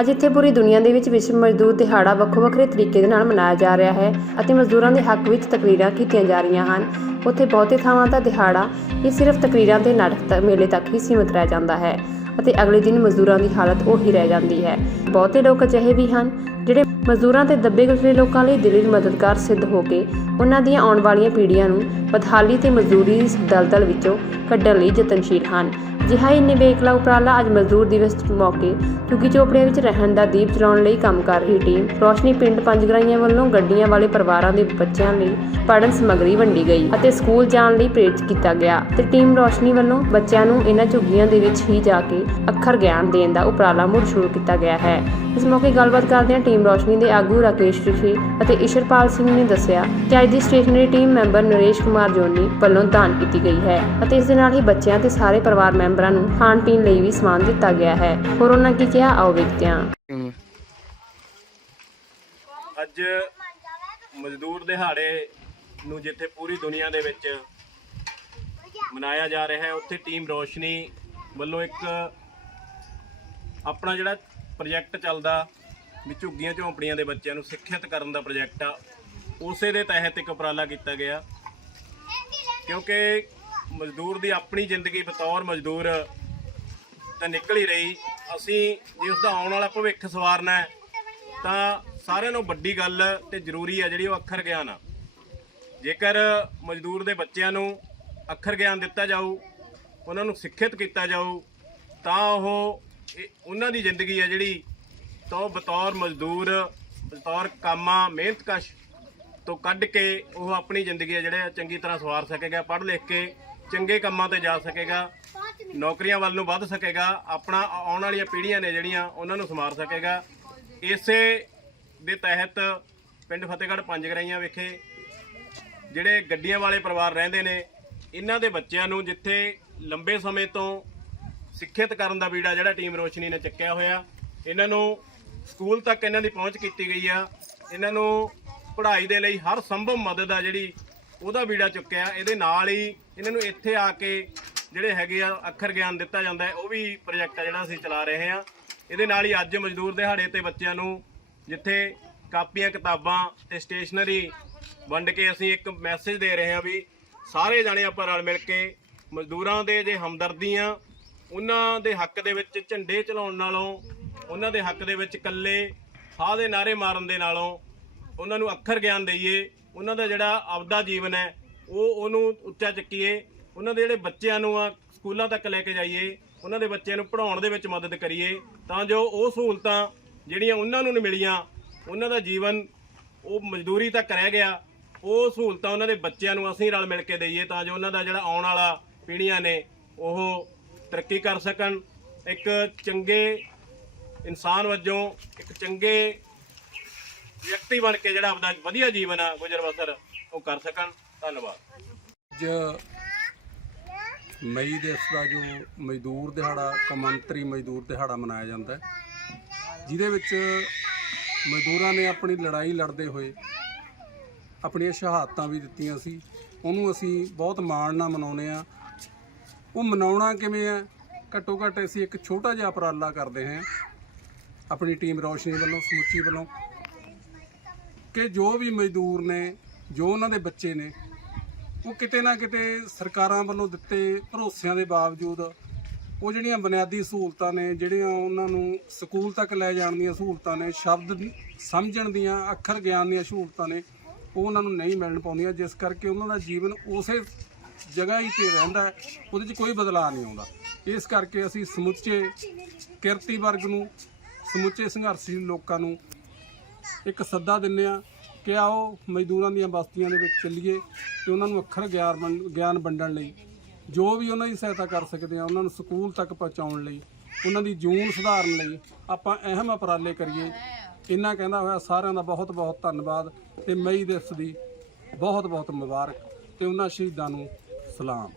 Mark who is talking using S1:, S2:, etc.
S1: ਅੱਜ ਇੱਥੇ ਪੂਰੀ ਦੁਨੀਆ ਦੇ ਵਿੱਚ ਵਿਸ਼ਵ ਮਜ਼ਦੂਰ ਦਿਹਾੜਾ ਵੱਖੋ ਵੱਖਰੇ ਤਰੀਕੇ ਦੇ ਨਾਲ ਮਨਾਇਆ ਜਾ ਰਿਹਾ ਹੈ ਅਤੇ ਮਜ਼ਦੂਰਾਂ ਦੇ ਹੱਕ ਵਿੱਚ ਤਕਰੀਰਾਂ ਕੀਤੀਆਂ ਜਾ ਰਹੀਆਂ ਹਨ। ਉੱਥੇ ਬਹੁਤੇ ਥਾਵਾਂ ਦਾ ਦਿਹਾੜਾ ਇਹ ਸਿਰਫ ਤਕਰੀਰਾਂ ਤੇ ਨਾਟਕ ਮੇਲੇ ਤੱਕ ਹੀ ਸੀਮਿਤ ਰਹਿ ਜਾਂਦਾ ਹੈ ਅਤੇ ਅਗਲੇ ਦਿਨ ਮਜ਼ਦੂਰਾਂ ਦੀ ਹਾਲਤ ਉਹੀ ਰਹਿ ਜਾਂਦੀ ਹੈ। ਬਹੁਤੇ ਲੋਕ ਅਜਿਹੇ ਵੀ ਹਨ ਜਿਹੜੇ ਮਜ਼ਦੂਰਾਂ ਤੇ ਦੱਬੇ ਕੁਚਲੇ ਲੋਕਾਂ ਲਈ ਦਿਲੀ ਮਦਦਗਾਰ ਸਿੱਧ ਹੋ ਕੇ ਉਹਨਾਂ ਦੀਆਂ ਆਉਣ ਵਾਲੀਆਂ ਪੀੜ੍ਹੀਆਂ ਨੂੰ ਬਦਹਾਲੀ ਤੇ ਮਜ਼ਦੂਰੀ ਦੀ ਦਲਦਲ ਵਿੱਚੋਂ ਕੱਢਣ ਲਈ ਯਤਨਸ਼ੀਲ ਹਨ। ਅਜਿਹਾ ਹੀ ਨਿਵੇਕਲਾ ਉਪਰਾਲਾ ਅੱਜ ਮਜ਼ਦੂਰ ਦਿਵਸ ਮੌਕੇ ਝੁੱਗੀ ਝੋਪੜੀਆਂ ਵਿੱਚ ਰਹਿਣ ਦਾ ਦੀਪ ਜਲਾਉਣ ਲਈ ਕੰਮ ਕਰ ਰਹੀ ਟੀਮ। ਰੋਸ਼ਨੀ ਪਿੰਡ ਪੰਜਗਰਾਈਆਂ ਵੱਲੋਂ ਗੱਡੀਆਂ ਵਾਲੇ ਪਰਿਵਾਰਾਂ ਦੇ ਬੱਚਿਆਂ ਲਈ ਪੜ੍ਹਨ ਸਮੱਗਰੀ ਵੰਡੀ ਗਈ ਅਤੇ ਸਕੂਲ ਜਾਣ ਲਈ ਪ੍ਰੇਰਿਤ ਕੀਤਾ ਗਿਆ ਤੇ ਟੀਮ ਰੋਸ਼ਨੀ ਵੱਲੋਂ ਬੱਚਿਆਂ ਨੂੰ ਇਹਨਾਂ ਝੁੱਗੀਆਂ ਦੇ ਵਿੱਚ ਹੀ ਜਾ ਕੇ ਅੱਖਰ ਗਿਆਨ ਦੇਣ ਦਾ ਉਪਰਾਲਾ ਮੁੜ ਸ਼ੁਰੂ ਕੀਤਾ ਗਿਆ ਹੈ। ਇਸ ਮੌਕੇ ਗੱਲਬਾਤ ਕਰਦਿਆਂ ਟੀਮ ਰੋਸ਼ਨੀ ਦੇ ਆਗੂ ਰਾਕੇਸ਼ ਰਿਸ਼ੀ ਅਤੇ ਇਸ਼ਰਪਾਲ ਸਿੰਘ ਨੇ ਦੱਸਿਆ ਕਿ ਅੱਜ ਦੀ stationery team member Naresh Kumar Joni ਵੱਲੋਂ ਦਾਨ ਕੀਤੀ ਗਈ ਹੈ ਅਤੇ ਇਸ ਦੇ ਨਾਲ ਹੀ ਬੱਚਿਆਂ ਤੇ ਸਾਰੇ ਪਰਿਵਾਰ ਮੈਂਬਰ ਨੂੰ ਖਾਣ ਪੀਣ ਲਈ ਵੀ ਸਮਾਨ ਦਿੱਤਾ ਗਿਆ ਹੈ। ਹੋਰ ਉਹਨਾਂ ਕੀ ਕਿਹਾ? ਆਓ ਵੇਖਦੇ ਹਾਂ।
S2: ਅੱਜ ਮਜ਼ਦੂਰ ਦਿਹਾੜੇ ਨੂੰ ਜਿੱਥੇ ਪੂਰੀ ਦੁਨੀਆ ਦੇ ਵਿੱਚ ਮਨਾਇਆ ਜਾ ਰਿਹਾ ਹੈ, ਉੱਥੇ ਟੀਮ ਰੋਸ਼ਨੀ ਵੱਲੋਂ ਇੱਕ ਆਪਣਾ ਜਿਹੜਾ ਪ੍ਰੋਜੈਕਟ ਚੱਲਦਾ, ਵੀ ਝੁੱਗੀਆਂ ਝੌਂਪੜੀਆਂ ਦੇ ਬੱਚਿਆਂ ਨੂੰ ਸਿੱਖਿਅਤ ਕਰਨ ਦਾ ਪ੍ਰੋਜੈਕਟ ਆ, ਉਸੇ ਦੇ ਤਹਿਤ ਇੱਕ ਉਪਰਾਲਾ ਕੀਤਾ ਗਿਆ। ਕਿਉਂਕਿ ਮਜ਼ਦੂਰ ਦੀ ਆਪਣੀ ਜ਼ਿੰਦਗੀ ਬਤੌਰ ਮਜ਼ਦੂਰ ਤਾਂ ਨਿਕਲ ਹੀ ਰਹੀ। ਅਸੀਂ ਜੇ ਉਸ ਦਾ ਆਉਣ ਵਾਲਾ ਭਵਿੱਖ ਸਵਾਰਨਾ ਤਾਂ ਸਾਰਿਆਂ ਨੂੰ ਵੱਡੀ ਗੱਲ ਤੇ ਜ਼ਰੂਰੀ ਹੈ ਜਿਹੜੀ ਉਹ ਅੱਖਰ ਗਿਆਨ ਆ। ਜੇਕਰ ਮਜ਼ਦੂਰ ਦੇ ਬੱਚਿਆਂ ਨੂੰ ਅੱਖਰ ਗਿਆਨ ਦਿੱਤਾ ਜਾਊ, ਉਹਨਾਂ ਨੂੰ ਸਿੱਖਿਅਤ ਕੀਤਾ ਜਾਊ, ਤਾਂ ਉਹ ਇਹ- ਉਹਨਾਂ ਦੀ ਜ਼ਿੰਦਗੀ ਹੈ ਜਿਹੜੀ ਤਾਂ ਉਹ ਬਤੌਰ ਮਜ਼ਦੂਰ, ਬਤੌਰ ਕਾਮਾ ਮਿਹਨਤਕਸ਼ ਤੋਂ ਕੱਢ ਕੇ ਉਹ ਆਪਣੀ ਜ਼ਿੰਦਗੀ ਹੈ ਜਿਹੜੇ ਚੰਗੀ ਤਰ੍ਹਾਂ ਸਵਾਰ ਸਕੇਗਾ ਪੜ੍ਹ ਲਿਖ ਕੇ ਚੰਗੇ ਕੰਮਾਂ ਤੇ ਜਾ ਸਕੇਗਾ, ਨੌਕਰੀਆਂ ਵੱਲ ਨੂੰ ਵੱਧ ਸਕੇਗਾ, ਆਪਣਾ ਆਉਣ ਵਾਲੀਆਂ ਪੀੜ੍ਹੀਆਂ ਨੇ ਜਿਹੜੀਆਂ, ਉਹਨਾਂ ਨੂੰ ਸੰਭਾਲ ਸਕੇਗਾ। ਇਸੇ ਦੇ ਤਹਿਤ ਪਿੰਡ ਫਤਿਹਗੜ੍ਹ ਪੰਜ ਪੰਜਗਰਾਈਆਂ ਵਿਖੇ ਜਿਹੜੇ ਗੱਡੀਆਂ ਵਾਲੇ ਪਰਿਵਾਰ ਰਹਿੰਦੇ ਨੇ, ਇਹਨਾਂ ਦੇ ਬੱਚਿਆਂ ਨੂੰ ਜਿੱਥੇ ਲੰਬੇ ਸਮੇਂ ਤੋਂ ਸਿੱਖਿਅਤ ਕਰਨ ਦਾ ਬੀੜਾ ਜਿਹੜਾ ਟੀਮ ਰੋਸ਼ਨੀ ਨੇ ਚੱਕਿਆ ਹੋਇਆ, ਇਹਨਾਂ ਨੂੰ ਸਕੂਲ ਤੱਕ ਇਹਨਾਂ ਦੀ ਪਹੁੰਚ ਕੀਤੀ ਗਈ ਆ। ਇਹਨਾਂ ਨੂੰ ਪੜ੍ਹਾਈ ਦੇ ਲਈ ਹਰ ਸੰਭਵ ਮਦਦ ਆ ਜਿਹੜੀ ਉਹਦਾ ਬੀੜਾ ਚੁੱਕਿਆ, ਇਹਦੇ ਨਾਲ ਹੀ ਇਹਨਾਂ ਨੂੰ ਇੱਥੇ ਆ ਕੇ ਜਿਹੜੇ ਹੈਗੇ ਆ, ਅੱਖਰ ਗਿਆਨ ਦਿੱਤਾ ਜਾਂਦਾ ਉਹ ਵੀ ਪ੍ਰੋਜੈਕਟ ਆ ਜਿਹੜਾ ਅਸੀਂ ਚਲਾ ਰਹੇ ਹਾਂ। ਇਹਦੇ ਨਾਲ ਹੀ ਅੱਜ ਮਜ਼ਦੂਰ ਦਿਹਾੜੇ ਤੇ ਬੱਚਿਆਂ ਨੂੰ ਜਿੱਥੇ ਕਾਪੀਆਂ, ਕਿਤਾਬਾਂ ਤੇ ਸਟੇਸ਼ਨਰੀ ਵੰਡ ਕੇ ਅਸੀਂ ਇੱਕ ਮੈਸੇਜ ਦੇ ਰਹੇ ਹਾਂ ਵੀ ਸਾਰੇ ਜਾਣੇ ਆਪਾਂ ਰਲ ਮਿਲ ਕੇ ਮਜ਼ਦੂਰਾਂ ਦੇ ਜੇ ਹਮਦਰਦੀਆਂ, ਉਹਨਾਂ ਦੇ ਹੱਕ ਦੇ ਵਿੱਚ ਝੰਡੇ ਚਲਾਉਣ ਨਾਲੋਂ, ਉਹਨਾਂ ਦੇ ਹੱਕ ਦੇ ਵਿੱਚ ਇਕੱਲੇ ਫਾਹ ਦੇ ਨਾਰੇ ਮਾਰਨ ਦੇ ਨਾਲੋਂ ਉਹਨਾਂ ਨੂੰ ਅੱਖਰ ਗਿਆਨ ਦਈਏ। ਉਹਨਾਂ ਦਾ ਜਿਹੜਾ ਆਪਦਾ ਜੀਵਨ ਹੈ, ਉਹ ਉਹਨੂੰ ਉੱਚਾ ਚੱਕੀਏ, ਉਹਨਾਂ ਦੇ ਜਿਹੜੇ ਬੱਚਿਆਂ ਨੂੰ ਆ ਸਕੂਲਾਂ ਤੱਕ ਲੈ ਕੇ ਜਾਈਏ, ਉਹਨਾਂ ਦੇ ਬੱਚਿਆਂ ਨੂੰ ਪੜ੍ਹਾਉਣ ਦੇ ਵਿੱਚ ਮਦਦ ਕਰੀਏ, ਤਾਂ ਜੋ ਉਹ ਸਹੂਲਤਾਂ ਜਿਹੜੀਆਂ ਉਹਨਾਂ ਨੂੰ ਨਹੀਂ ਮਿਲੀਆਂ, ਉਹਨਾਂ ਦਾ ਜੀਵਨ ਉਹ ਮਜ਼ਦੂਰੀ ਤੱਕ ਰਹਿ ਗਿਆ, ਉਹ ਸਹੂਲਤਾਂ ਉਹਨਾਂ ਦੇ ਬੱਚਿਆਂ ਨੂੰ ਅਸੀਂ ਰਲ ਮਿਲ ਕੇ ਦਈਏ, ਤਾਂ ਜੋ ਉਹਨਾਂ ਦਾ ਜਿਹੜਾ ਆਉਣ ਵਾਲਾ ਪੀੜ੍ਹੀਆਂ ਨੇ ਉਹ ਤਰੱਕੀ ਕਰ ਸਕਣ। ਇੱਕ ਚੰਗੇ ਇਨਸਾਨ ਵਜੋਂ, ਇੱਕ ਚੰਗੇ ਵਿਅਕਤੀ ਬਣ ਕੇ ਜਿਹੜਾ ਆਪਦਾ ਵਧੀਆ ਜੀਵਨ ਆ, ਗੁਜ਼ਰ ਬਸਰ, ਉਹ ਕਰ ਸਕਣ। ਧੰਨਵਾਦ।
S3: ਅੱਜ ਮਈ ਦਿਵਸ ਦਾ ਜੋ ਮਜ਼ਦੂਰ ਦਿਹਾੜਾ, ਕੌਮਾਂਤਰੀ ਮਜ਼ਦੂਰ ਦਿਹਾੜਾ ਮਨਾਇਆ ਜਾਂਦਾ ਹੈ, ਜਿਹਦੇ ਵਿੱਚ ਮਜ਼ਦੂਰਾਂ ਨੇ ਆਪਣੀ ਲੜਾਈ ਲੜਦੇ ਹੋਏ ਆਪਣੀਆਂ ਸ਼ਹਾਦਤਾਂ ਵੀ ਦਿੱਤੀਆਂ ਸੀ। ਉਹਨੂੰ ਅਸੀਂ ਬਹੁਤ ਮਾਣ ਨਾਲ ਮਨਾਉਂਦੇ ਆ ਉਹ ਮਨਾਉਣਾ ਕਿਵੇਂ ਆ ਘੱਟੋ ਘੱਟ ਅਸੀਂ ਇੱਕ ਛੋਟਾ ਜਿਹਾ ਉਪਰਾਲਾ ਕਰਦੇ ਹਾਂ। ਆਪਣੀ ਟੀਮ ਰੌਸ਼ਨੀ ਵੱਲੋਂ, ਸਮੁੱਚੀ ਵੱਲੋਂ ਕਿ ਜੋ ਵੀ ਮਜ਼ਦੂਰ ਨੇ, ਜੋ ਉਹਨਾਂ ਦੇ ਬੱਚੇ ਨੇ, ਉਹ ਕਿਤੇ ਨਾ ਕਿਤੇ ਸਰਕਾਰਾਂ ਵੱਲੋਂ ਦਿੱਤੇ ਭਰੋਸਿਆਂ ਦੇ ਬਾਵਜੂਦ ਉਹ ਜਿਹੜੀਆਂ ਬੁਨਿਆਦੀ ਸਹੂਲਤਾਂ ਨੇ, ਜਿਹੜੀਆਂ ਉਹਨਾਂ ਨੂੰ ਸਕੂਲ ਤੱਕ ਲੈ ਜਾਣ ਦੀਆਂ ਸਹੂਲਤਾਂ ਨੇ, ਸ਼ਬਦ ਸਮਝਣ ਦੀਆਂ, ਅੱਖਰ ਗਿਆਨ ਦੀਆਂ ਸਹੂਲਤਾਂ ਨੇ, ਉਹ ਉਹਨਾਂ ਨੂੰ ਨਹੀਂ ਮਿਲਣ ਪਾਉਂਦੀਆਂ, ਜਿਸ ਕਰਕੇ ਉਹਨਾਂ ਦਾ ਜੀਵਨ ਉਸੇ ਜਗ੍ਹਾ ਹੀ ਤੇ ਰਹਿੰਦਾ ਉਹਦੇ 'ਚ ਕੋਈ ਬਦਲਾਅ ਨਹੀਂ ਆਉਂਦਾ। ਇਸ ਕਰਕੇ ਅਸੀਂ ਸਮੁੱਚੇ ਕਿਰਤੀ ਵਰਗ ਨੂੰ, ਸਮੁੱਚੇ ਸੰਘਰਸ਼ੀਲ ਲੋਕਾਂ ਨੂੰ ਇੱਕ ਸੱਦਾ ਦਿੰਨੇ ਆ ਕਿ ਆਓ ਮਜ਼ਦੂਰਾਂ ਦੀਆਂ ਬਸਤੀਆਂ ਦੇ ਵਿੱਚ ਚੱਲੀਏ ਤੇ ਉਹਨਾਂ ਨੂੰ ਅੱਖਰ ਗਿਆਨ ਵੰਡ- ਗਿਆਨ ਵੰਡਣ ਲਈ। ਜੋ ਵੀ ਉਹਨਾਂ ਦੀ ਸਹਾਇਤਾ ਕਰ ਸਕਦੇ ਆ ਉਹਨਾਂ ਨੂੰ ਸਕੂਲ ਤੱਕ ਪਹੁੰਚਾਉਣ ਲਈ, ਉਹਨਾਂ ਦੀ ਜੂਨ ਸੁਧਾਰਨ ਲਈ ਆਪਾਂ ਅਹਿਮ ਉਪਰਾਲੇ ਕਰੀਏ। ਇੰਨਾ ਕਹਿੰਦਾ ਹੋਇਆ, ਸਾਰਿਆਂ ਦਾ ਬਹੁਤ ਬਹੁਤ ਧੰਨਵਾਦ ਤੇ ਮਈ ਦਿਵਸ ਦੀ ਬਹੁਤ ਬਹੁਤ ਮੁਬਾਰਕ ਤੇ ਉਹਨਾਂ ਸ਼ਹੀਦਾਂ ਨੂੰ ਸਲਾਮ।